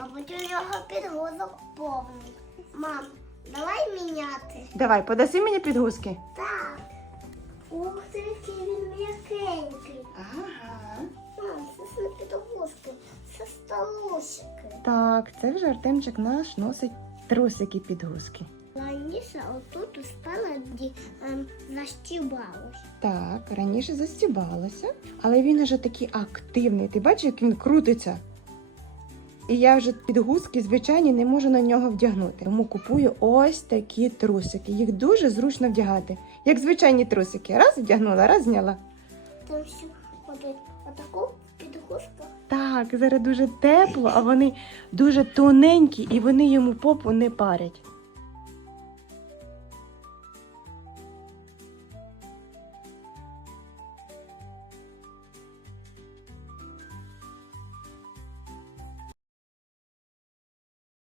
Мабуть, у нього підгузок повний. Мам, давай міняти. Давай, подаси мені підгузки. Так. Ух ти, який він м'якенький. Ага. Мам, це не підгузки, це столушики. Так, це вже Артемчик наш носить трусики підгузки. Раніше отут у спаленді ем, защібалось. Так, раніше застібалося, але він вже такий активний. Ти бачиш, як він крутиться? І я вже підгузки звичайні не можу на нього вдягнути. Тому купую ось такі трусики. Їх дуже зручно вдягати. Як звичайні трусики. Раз вдягнула, раз зняла. Там ще ходить отаку підгузку. Так, зараз дуже тепло, а вони дуже тоненькі і вони йому попу не парять.